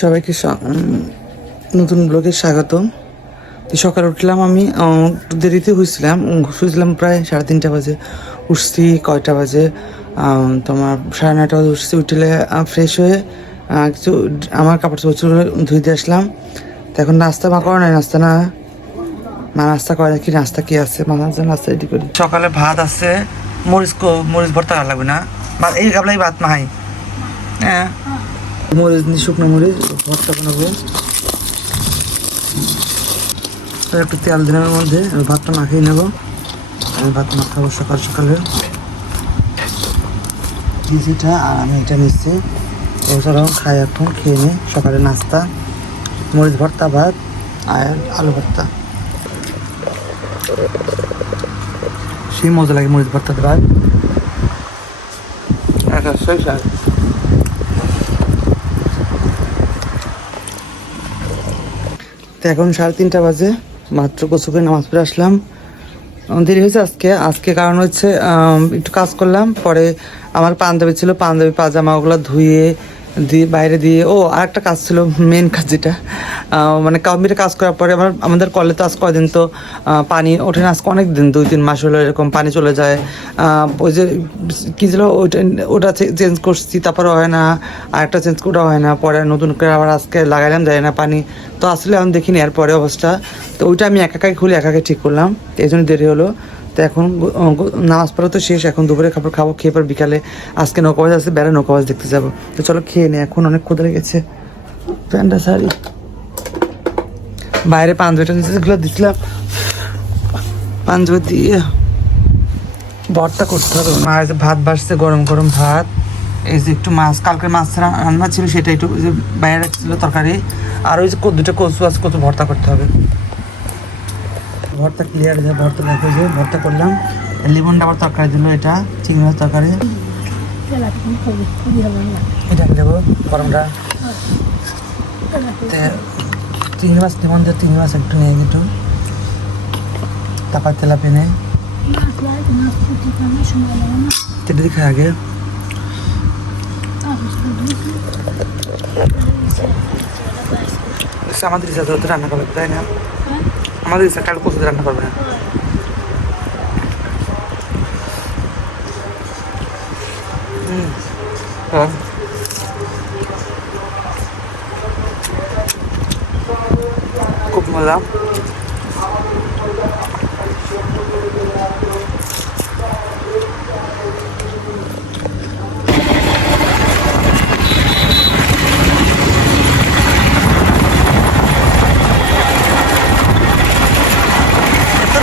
সবাইকে নতুন ব্লগে স্বাগতম। সকালে উঠলাম আমি, একটু দেরিতে শুয়েছিলাম প্রায় 3:30 বাজে। উঠছি কয়টা বাজে, তোমার 9:30 বাজে উঠছি। উঠলে ফ্রেশ হয়ে কিছু আমার কাপড় চোপড় ধুই দিয়ে আসলাম। তো এখন নাস্তা মা করে নাই, নাস্তা না মা নাস্তা করে নাকি, নাস্তা কি আছে মা নাস্তা রেডি করি। সকালে ভাত আছে, মরিচ ভর্তা লাগবে না, এই গাবলাই ভাত মাহাই। হ্যাঁ, মরিচ নিয়ে শুকনো মরিচ ভর্তা বানাবো। একটু তেল দিলাম এর মধ্যে, ভাতটা মাখিয়ে নেবো। আমি ভাত মাখাবো সকাল সকালে। ভিজিটা আর আমি এটা নিচ্ছি, ওছাড়াও খাই এখন, খেয়ে নিই। সকালে নাস্তা মরিচ ভর্তা, ভাত আর আলু ভর্তা। সেই মজা লাগে মরিচ ভর্তাতে ভাত। তো এখন 3:30 বাজে, মাত্র গোসল করে নামাজ পড়ে আসলাম। দেরি হয়েছে আজকে কারণ হচ্ছে একটু কাজ করলাম, পরে আমার পাঞ্জাবি ছিল, পাঞ্জাবি পাজামা ওগুলো ধুয়ে দিয়ে বাইরে দিয়ে। আর একটা কাজ ছিল, মেন কাজ যেটা মানে কম্পিউটার কাজ করার পরে আমাদের কলে তো আজ কয়দিন তো পানি ওঠে না, আজকে অনেক দিন 2-3 মাস হলো এরকম পানি চলে যায়। ওই যে কী ছিল ওটা চেঞ্জ করছি, তারপরে হয় না, আরেকটা চেঞ্জ করা হয় না, পরে নতুন করে আবার আজকে লাগাইলাম, যায় না পানি। তো আসলে আমি দেখিনি এরপরে অবস্থা, তো ওইটা আমি একাই খুলে একাকে ঠিক করলাম, এই জন্য দেরি হলো। তো এখন নামাজ পড়া তো শেষ, এখন দুপুরে খাবার খাবো, খেয়ে পর বিকালে আজকে নৌকাবাজ আছে, বেড়া নৌকাবাজ দেখতে যাবো। তো চলো খেয়ে নি, এখন অনেক ক্ষুধা লেগেছে। প্যান্টটা শাড়ি বাইরে পাঞ্জাবিটা নিচেগুলো দিচ্ছিলাম, পাঞ্জাবি দিয়ে ভর্তা করতে হবে। মার ভাত বাড়ছে, গরম গরম ভাত। এই যে একটু মাছ, কালকের মাছ রান্না ছিল, সেটা একটু যে বাইরে রাখছিল তরকারি। আর ওই যে দুটো কচু আছে, কচু ভর্তা করতে হবে। ভর্তা ক্লিয়ার, যে ভর্তা দেখো, যে ভর্তা করলাম। লিমনটা আবার তরকারি দিল, এটা চিংড়ি মাছ তরকারি। এটা দেবো গরমটা, চিংড়ি মাছ লিমন দিয়ে, চিংড়ি মাছ একটু নিয়ে একটু, তারপর তেলাপিয়া নেই, কেটে দিকে আগে। আমাদের ইচ্ছা তো রান্না করবে, তাই না? আমাদের ইচ্ছা কাল কচুতে রান্না করবে না। খুব মজা।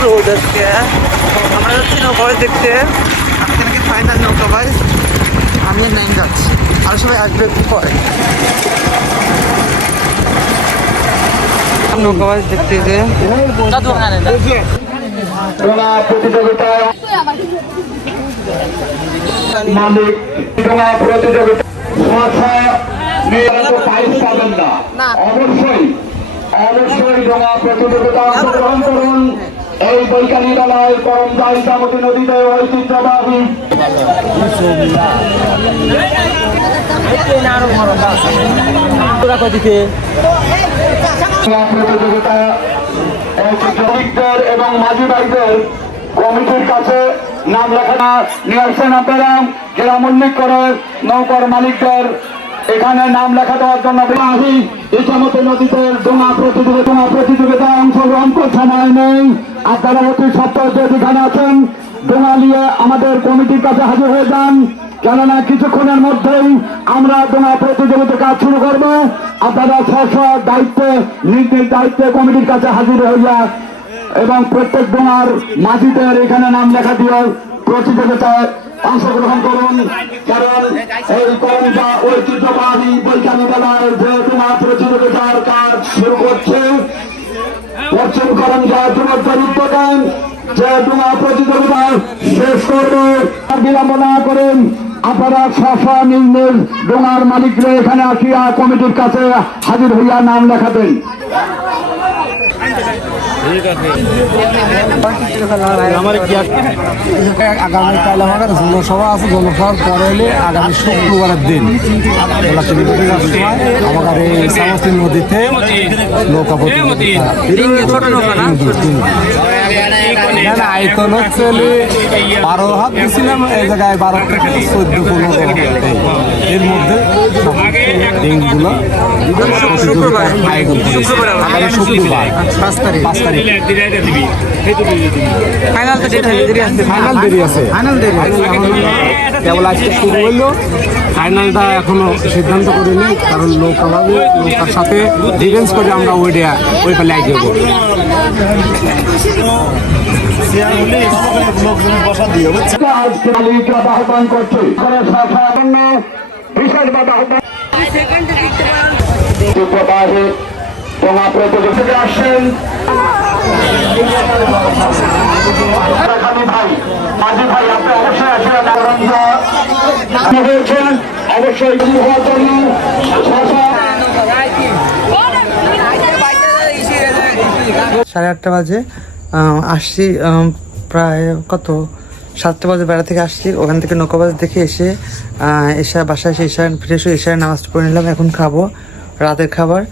রোড আজকে আমরা যাচ্ছি নৌকাবাজ দেখতে, আজকে নাকি ফাইনাল নৌকাবাজ। আমি নেই যাচ্ছি, আর সবাই আসবে একটু পরে। নৌকাবাজ দেখতে যে অবশ্যই ডোঙা প্রতিযোগিতা অংশগ্রহণ করুন। এই বৈকালী বেলায় করমজাই চামতি নদীতে ঐতিহ্যবাহী প্রতিযোগিতা শ্রমিকদের এবং মাঝি ভাইদের কমিটির কাছে নাম লেখানো নিয়ে আসছেন। আপনারা জেলা মল্লিক করে নৌকার মালিকদের এখানে নাম লেখা দেওয়ার জন্য আহি ইচ্ছামতি নদীতে ডোঙা প্রতিযোগিতা অংশগ্রহণ করতে সময় নেই। আপনারা অতি সপ্তাহ যেখানে আছেন ডোঙা নিয়ে আমাদের কমিটির কাছে হাজির হয়ে যান, কেননা কিছুক্ষণের মধ্যেই আমরা ডোঙা প্রতিযোগিতার কাজ শুরু করবো। আপনারা স্ব দায়িত্বে নিজ নিজ দায়িত্বে কমিটির কাছে হাজির হইয়া এবং প্রত্যেক ডোঙার মাঝিদের এখানে নাম লেখা দিয়ে প্রতিযোগিতায় অংশগ্রহণ করুন। কারণ এই করমজা ঐতিহ্যবাহী বৈজ্ঞানিক বেলায় যে ডোঙা প্রতিযোগিতার কাজ শুরু করছে, পশ্চিম করমজা যুবক দেন যে ডোঙা প্রতিযোগিতা শেষ করবে। বিলম্ব না করেন আপনারা স্ব নিজ নিজ ডোঙার মালিকরা এখানে আসিয়া কমিটির কাছে হাজির হইয়া নাম লেখাবেন। আগামীকাল আমাদের জনসভা আছে, জনসভার পরে হলে আগামী শুক্রবারের দিন আমাদের এই সামস্তি নদীতে নৌকা আয়তন হচ্ছে 12 হাত দিয়েছিলাম, এই জায়গায় 12 থেকে 14-15 এর মধ্যে ডিমগুলো শুক্রবার পাঁচ তারিখ ফাইনাল দেরি আছে। কেবল আজকে শুরু হইলো, ফাইনালটা এখনো সিদ্ধান্ত করিনি, কারণ নৌকার সাথে ডিফেন্স করে আমরা ওই পালে আগে যাবো। আজকে মালিকরা আহ্বান করছে বিশেষভাবে আহ্বান প্রবাহে তোমার প্রতিযোগিতা আসছেন ভাই মাঝি ভাই, আপনি অবশ্যই আসেন। হয়েছেন অবশ্যই হওয়ার জন্য সাড়ে 8টা বাজে আসছি, প্রায় কত 7টা বাজে বেড়া থেকে আসছি। ওখান থেকে নৌকাবাজ দেখে এসে বাসায় এসে ফ্রেশ হয়ে এসে নামাজ পড়ে নিলাম। এখন খাবো রাতের খাবার।